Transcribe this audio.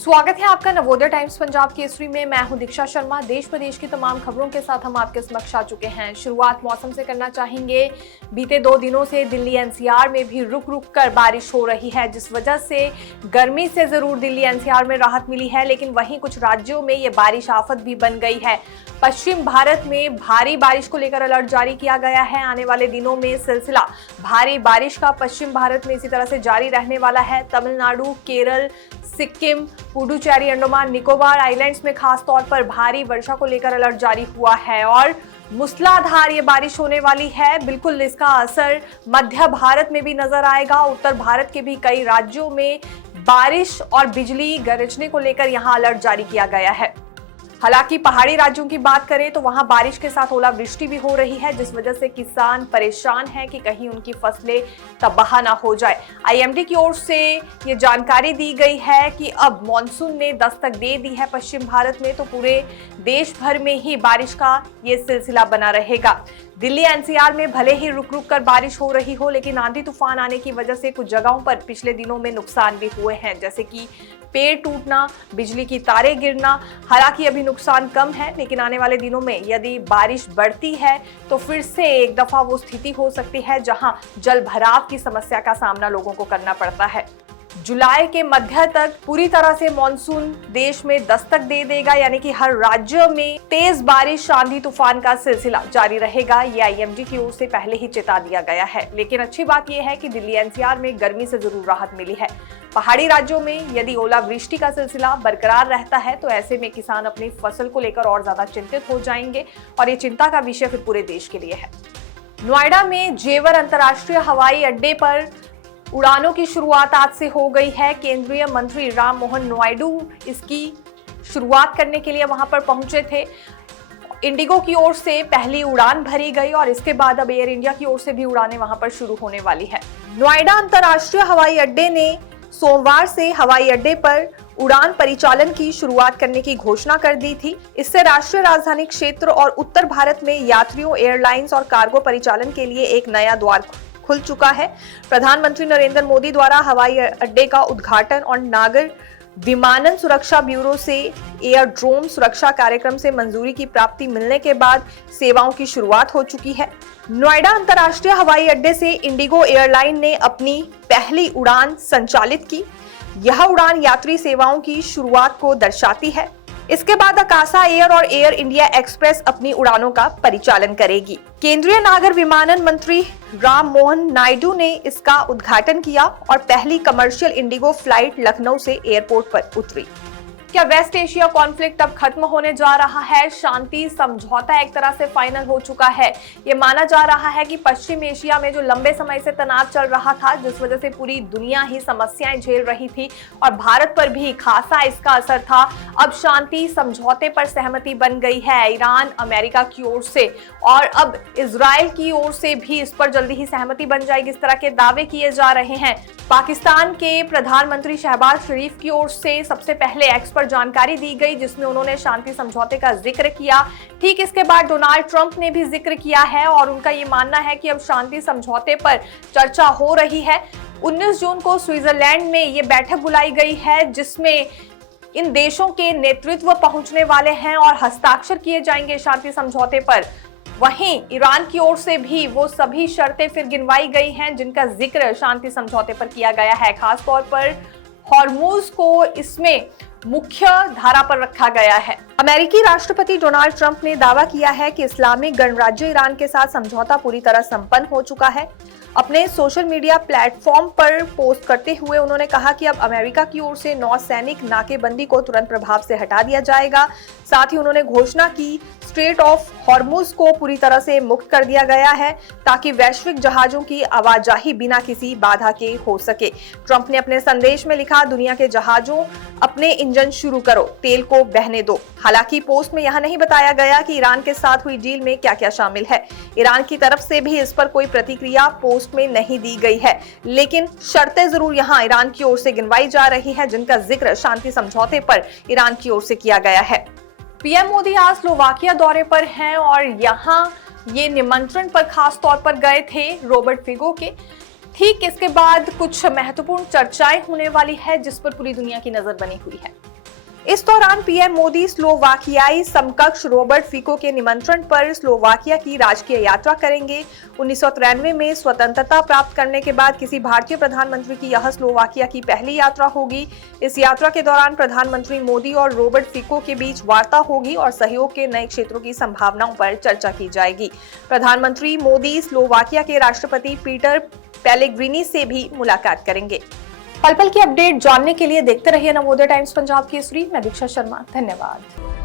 स्वागत है आपका नवोदय टाइम्स पंजाब केसरी में। मैं हूं दीक्षा शर्मा। देश प्रदेश की तमाम खबरों के साथ हम आपके समक्ष आ चुके हैं। शुरुआत मौसम से करना चाहेंगे। बीते 2 दिनों से दिल्ली एनसीआर में भी रुक रुक कर बारिश हो रही है, जिस वजह से गर्मी से जरूर दिल्ली एनसीआर में राहत मिली है, लेकिन वहीं कुछ राज्यों में ये बारिश आफत भी बन गई है। पश्चिम भारत में भारी बारिश को लेकर अलर्ट जारी किया गया है। आने वाले दिनों में सिलसिला भारी बारिश का पश्चिम भारत में इसी तरह से जारी रहने वाला है। तमिलनाडु, केरल, सिक्किम, पुडुचेरी, अंडमान निकोबार आइलैंड्स में खास तौर पर भारी वर्षा को लेकर अलर्ट जारी हुआ है और मूसलाधार ये बारिश होने वाली है। बिल्कुल इसका असर मध्य भारत में भी नजर आएगा। उत्तर भारत के भी कई राज्यों में बारिश और बिजली गरजने को लेकर यहां अलर्ट जारी किया गया है। हालांकि पहाड़ी राज्यों की बात करें तो वहां बारिश के साथ ओलावृष्टि भी हो रही है, जिस वजह से किसान परेशान हैं कि कहीं उनकी फसलें तबाह ना हो जाए। आईएमडी की ओर से ये जानकारी दी गई है कि अब मॉनसून ने दस्तक दे दी है पश्चिम भारत में, तो पूरे देश भर में ही बारिश का ये सिलसिला बना रहेगा। दिल्ली एनसीआर में भले ही रुक रुक कर बारिश हो रही हो, लेकिन आंधी तूफान आने की वजह से कुछ जगहों पर पिछले दिनों में नुकसान भी हुए हैं, जैसे कि पेड़ टूटना, बिजली की तारें गिरना। हालांकि अभी नुकसान कम है, लेकिन आने वाले दिनों में यदि बारिश बढ़ती है तो फिर से एक दफा वो स्थिति हो सकती है जहां जल भराव की समस्या का सामना लोगों को करना पड़ता है। जुलाई के मध्य तक पूरी तरह से मॉनसून देश में दस्तक दे देगा, यानी कि हर राज्य में तेज बारिश, आंधी तूफान का सिलसिला जारी रहेगा। ये आईएमडी की ओर से पहले ही चेता दिया गया है। लेकिन अच्छी बात यह है कि दिल्ली एनसीआर में गर्मी से जरूर राहत मिली है। पहाड़ी राज्यों में यदि ओलावृष्टि का सिलसिला बरकरार रहता है तो ऐसे में किसान अपनी फसल को लेकर और ज्यादा चिंतित हो जाएंगे और ये चिंता का विषय फिर पूरे देश के लिए है। नोएडा में जेवर अंतर्राष्ट्रीय हवाई अड्डे पर उड़ानों की शुरुआत आज से हो गई है। केंद्रीय मंत्री राम मोहन नायडू इसकी शुरुआत करने के लिए वहां पर पहुंचे थे। इंडिगो की ओर से पहली उड़ान भरी गई और इसके बाद अब एयर इंडिया की ओर से भी उड़ानें वहां पर शुरू होने वाली है। नोएडा अंतर्राष्ट्रीय हवाई अड्डे ने सोमवार से हवाई अड्डे पर उड़ान परिचालन की शुरुआत करने की घोषणा कर दी थी। इससे राष्ट्रीय राजधानी क्षेत्र और उत्तर भारत में यात्रियों, एयरलाइंस और कार्गो परिचालन के लिए एक नया द्वार खुल चुका है। प्रधानमंत्री नरेंद्र मोदी द्वारा हवाई अड्डे का उद्घाटन और नागर विमानन सुरक्षा ब्यूरो से एयरड्रोम सुरक्षा कार्यक्रम से मंजूरी की प्राप्ति मिलने के बाद सेवाओं की शुरुआत हो चुकी है। नोएडा अंतर्राष्ट्रीय हवाई अड्डे से इंडिगो एयरलाइन ने अपनी पहली उड़ान संचालित की। यह उड़ान यात्री सेवाओं की शुरुआत को दर्शाती है। इसके बाद अकासा एयर और एयर इंडिया एक्सप्रेस अपनी उड़ानों का परिचालन करेगी। केंद्रीय नागर विमानन मंत्री राम मोहन नायडू ने इसका उद्घाटन किया और पहली कमर्शियल इंडिगो फ्लाइट लखनऊ से एयरपोर्ट पर उतरी। क्या वेस्ट एशिया कॉन्फ्लिक्ट अब खत्म होने जा रहा है? शांति समझौता एक तरह से फाइनल हो चुका है। ये माना जा रहा है कि पश्चिम एशिया में जो लंबे समय से तनाव चल रहा था, जिस वजह से पूरी दुनिया ही समस्याएं झेल रही थी और भारत पर भी खासा इसका असर था, अब शांति समझौते पर सहमति बन गई है ईरान, अमेरिका की ओर से, और अब इजराइल की ओर से भी इस पर जल्दी ही सहमति बन जाएगी, इस तरह के दावे किए जा रहे हैं। पाकिस्तान के प्रधानमंत्री शहबाज शरीफ की ओर से सबसे पहले एक्स पर जानकारी दी गई, जिसमें उन्होंने शांति समझौते का जिक्र किया। ठीक इसके बाद डोनाल्ड ट्रंप ने भी जिक्र किया है और उनका ये मानना है कि अब शांति समझौते पर चर्चा हो रही है। 19 जून को स्विट्जरलैंड में ये बैठक बुलाई गई है, जिसमें इन देशों के नेतृत्व पहुंचने वाले हैं और हस्ताक्षर किए जाएंगे शांति समझौते पर। वहीं ईरान की ओर से भी वो सभी शर्तें फिर गिनवाई गई हैं जिनका जिक्र शांति समझौते पर किया गया है। खास तौर पर हॉर्मुज को इसमें मुख्य धारा पर रखा गया है। अमेरिकी राष्ट्रपति डोनाल्ड ट्रंप ने दावा किया है कि इस्लामिक गणराज्य ईरान के साथ समझौता पूरी तरह संपन्न हो चुका है। अपने सोशल मीडिया प्लेटफॉर्म पर पोस्ट करते हुए उन्होंने कहा कि अब अमेरिका की ओर से नौसैनिक नाकेबंदी को तुरंत प्रभाव से हटा दिया जाएगा। साथ ही उन्होंने घोषणा की स्ट्रेट ऑफ हॉर्मुज को पूरी तरह से मुक्त कर दिया गया है ताकि वैश्विक जहाजों की आवाजाही बिना किसी बाधा के हो सके। ट्रंप ने अपने संदेश में लिखा, दुनिया के जहाजों अपने इंजन शुरू करो, तेल को बहने दो। हालांकि पोस्ट में यह नहीं बताया गया कि ईरान के साथ हुई डील में क्या क्या शामिल है। ईरान की तरफ से भी इस पर कोई प्रतिक्रिया पोस्ट में नहीं दी गई है, लेकिन शर्तें जरूर यहां ईरान की ओर से गिनवाई जा रही हैं, जिनका जिक्र शांति समझौते पर ईरान की ओर से किया गया है। पीएम मोदी आज स्लोवाकिया दौरे पर हैं और यहां ये निमंत्रण पर खास तौर पर गए थे रॉबर्ट फिगो के। ठीक इसके बाद कुछ महत्वपूर्ण चर्चाएं होने वाली है जिस पर पूरी दुनिया की नजर बनी हुई है। इस दौरान पीएम मोदी स्लोवाकियाई समकक्ष रॉबर्ट फिको के निमंत्रण पर स्लोवाकिया की राजकीय यात्रा करेंगे। 1993 में स्वतंत्रता प्राप्त करने के बाद किसी भारतीय प्रधानमंत्री की यह स्लोवाकिया की पहली यात्रा होगी। इस यात्रा के दौरान प्रधानमंत्री मोदी और रॉबर्ट फिको के बीच वार्ता होगी और सहयोग के नए क्षेत्रों की संभावनाओं पर चर्चा की जाएगी। प्रधानमंत्री मोदी स्लोवाकिया के राष्ट्रपति पीटर पेलेग्रिनी से भी मुलाकात करेंगे। पल पल की अपडेट जानने के लिए देखते रहिए नवोदय टाइम्स पंजाब केसरी। मैं दीक्षा शर्मा, धन्यवाद।